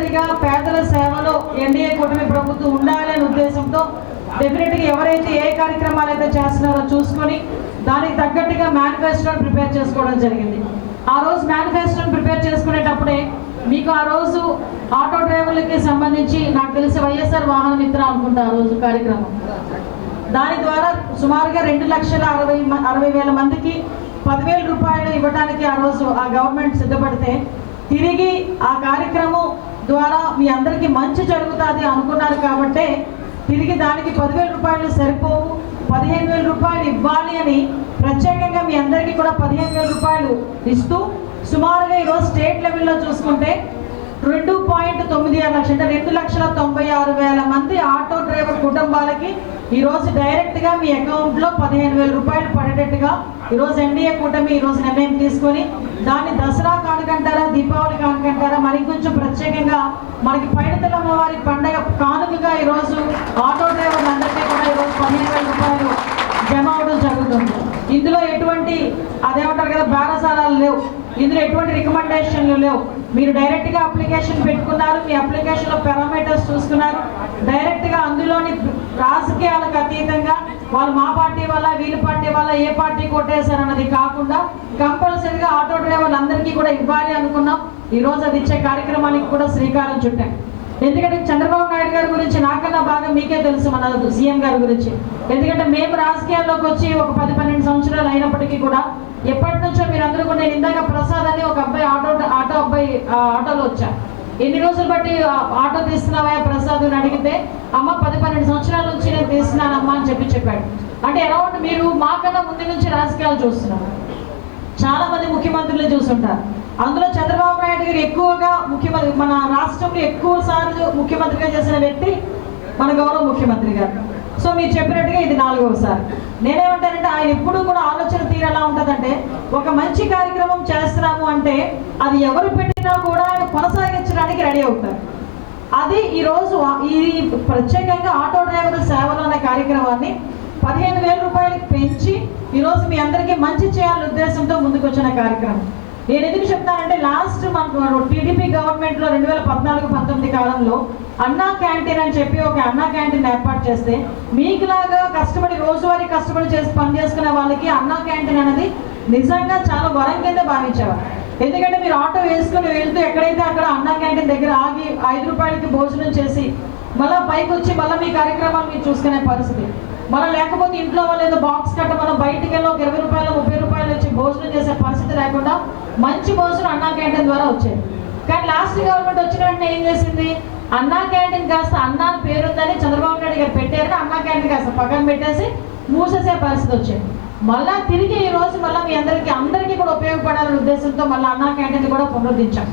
తప్పనిసరిగా పేదల సేవలో ఎన్డీఏ కూటమి ప్రభుత్వం ఉండాలనే ఉద్దేశంతో డెఫినెట్గా ఎవరైతే ఏ కార్యక్రమాలు అయితే చేస్తున్నారో చూసుకొని దానికి తగ్గట్టుగా మేనిఫెస్టోని ప్రిపేర్ చేసుకోవడం జరిగింది. ఆ రోజు మేనిఫెస్టోని ప్రిపేర్ చేసుకునేటప్పుడే మీకు ఆ రోజు ఆటో డ్రైవర్లకి సంబంధించి నాకు తెలిసి వైఎస్ఆర్ వాహన మిత్ర అనుకుంటా ఆ రోజు కార్యక్రమం. దాని ద్వారా సుమారుగా రెండు లక్షల అరవై అరవై వేల మందికి పదివేల రూపాయలు ఇవ్వడానికి ఆ రోజు ఆ గవర్నమెంట్ సిద్ధపడితే తిరిగి ఆ కార్యక్రమం ద్వారా మీ అందరికీ మంచి జరుగుతుంది అనుకున్నారు కాబట్టి తిరిగి దానికి పదివేల రూపాయలు సరిపోవు పదిహేను వేల రూపాయలు ఇవ్వాలి అని ప్రత్యేకంగా మీ అందరికీ కూడా పదిహేను వేల రూపాయలు ఇస్తూ సుమారుగా ఈరోజు స్టేట్ లెవెల్లో చూసుకుంటే రెండు పాయింట్ తొమ్మిది ఆరు లక్షలు అంటే రెండు లక్షల తొంభై ఆరు వేల మంది ఆటో డ్రైవర్ కుటుంబాలకి ఈరోజు డైరెక్ట్గా మీ అకౌంట్లో పదిహేను వేల రూపాయలు పడేటట్టుగా ఈరోజు ఎన్డీఏ కూటమి ఈరోజు నిర్ణయం తీసుకొని దాన్ని దసరా కానుకంటారా దీపావళి కానుకంటారా మరి కొంచెం ప్రత్యేకంగా మనకి పైడితల అమ్మవారి పండగ కానుకగా ఈరోజు ఆటో డ్రైవర్ అందరికీ కూడా ఈరోజు పదిహేను వేల రూపాయలు జమ అవడం జరుగుతుంది. ఇందులో ఎటువంటి అదేమంటారు కదా బేరసారాలు లేవు. ఇందులో ఎటువంటి రికమెండేషన్లు లేవు. మీరు డైరెక్ట్గా అప్లికేషన్ పెట్టుకున్నారు మీ అప్లికేషన్లో పారామీటర్స్ చూసుకున్నారు. డైరెక్ట్గా అందులోని రాజకీయాలకు అతీతంగా వాళ్ళు మా పార్టీ వల్ల వీళ్ళ పార్టీ వల్ల ఏ పార్టీ కొట్టేశారు అన్నది కాకుండా కంపల్సరీగా ఆటో డ్రైవర్లు అందరికీ కూడా ఇవ్వాలి అనుకున్నాం. ఈ రోజు అది ఇచ్చే కార్యక్రమానికి కూడా శ్రీకారం చుట్టాం. ఎందుకంటే చంద్రబాబు నాయుడు గారి గురించి నాకన్నా బాగా మీకే తెలుసు మన సీఎం గారి గురించి. ఎందుకంటే మేము రాజకీయాల్లోకి వచ్చి ఒక పది పన్నెండు సంవత్సరాలు అయినప్పటికీ కూడా ఎప్పటి నుంచో మీరు అందరూ కూడా నేను ఇందాక ప్రసాద్ అని ఒక అబ్బాయి ఆటో ఆటో అబ్బాయి ఆటోలో వచ్చా. ఎన్ని రోజులు బట్టి ఆటో తీస్తున్నావా ప్రసాద్ అని అడిగితే అమ్మ పది పన్నెండు సంవత్సరాల నుంచి నేను తీస్తున్నానమ్మా అని చెప్పి చెప్పాడు. అంటే అరౌండ్ మీరు మాకన్నా ముందు నుంచి రాజకీయాలు చూస్తున్నారు. చాలా మంది ముఖ్యమంత్రులు చూస్తుంటారు. అందులో చంద్రబాబు నాయుడు గారు ఎక్కువగా ముఖ్యమంత్రి మన రాష్ట్రంలో ఎక్కువ సార్లు ముఖ్యమంత్రిగా చేసిన వ్యక్తి మన గౌరవ ముఖ్యమంత్రి గారు. సో మీరు చెప్పినట్టుగా ఇది నాలుగవసారి. నేనేమంటానంటే ఆయన ఇప్పుడు కూడా ఆలోచన తీరేలా ఉంటుందంటే ఒక మంచి కార్యక్రమం చేస్తున్నాము అంటే అది ఎవరు పెట్టినా కూడా ఆయన కొనసాగించడానికి రెడీ అవుతారు. అది ఈరోజు ఈ ప్రత్యేకంగా ఆటో డ్రైవర్ సేవలు అనే కార్యక్రమాన్ని పదిహేను వేల రూపాయలకి పెంచి ఈరోజు మీ అందరికీ మంచి చేయాలనే ఉద్దేశంతో ముందుకొచ్చిన కార్యక్రమం. నేను ఎందుకు చెప్తానంటే లాస్ట్ మనకు టీడీపీ గవర్నమెంట్లో రెండు వేల పద్నాలుగు పంతొమ్మిది కాలంలో అన్నా క్యాంటీన్ అని చెప్పి ఒక అన్నా క్యాంటీన్ ఏర్పాటు చేస్తే మీకులాగా కష్టపడి రోజువారీ కష్టపడి చేసి పనిచేసుకునే వాళ్ళకి అన్నా క్యాంటీన్ అనేది నిజంగా చాలా వరం కింద భావించేవారు. ఎందుకంటే మీరు ఆటో వేసుకుని వెళ్తూ ఎక్కడైతే అక్కడ అన్నా క్యాంటీన్ దగ్గర ఆగి ఐదు రూపాయలకి భోజనం చేసి మళ్ళీ పైకి వచ్చి మళ్ళీ మీ కార్యక్రమాలు మీరు చూసుకునే పరిస్థితి. మన లేకపోతే ఇంట్లో వాళ్ళు ఏదో బాక్స్ కట్ట మనం బయటికి మంచి భోజనం అన్నా క్యాంటీన్ ద్వారా వచ్చేది కానీ లాస్ట్ గవర్నమెంట్ వచ్చిన వెంటనే ఏం చేసింది? అన్నా క్యాంటీన్ కాస్త అన్నా పేరుందని చంద్రబాబు నాయుడు గారు పెట్టారని అన్నా క్యాంటీన్ కాస్త పక్కన పెట్టేసి మూసేసే పరిస్థితి వచ్చింది. మళ్ళా తిరిగి ఈ రోజు మళ్ళీ మీ అందరికీ అందరికీ కూడా ఉపయోగపడాలనే ఉద్దేశంతో మళ్ళీ అన్నా క్యాంటీన్ కూడా పునరుద్ధరించాం.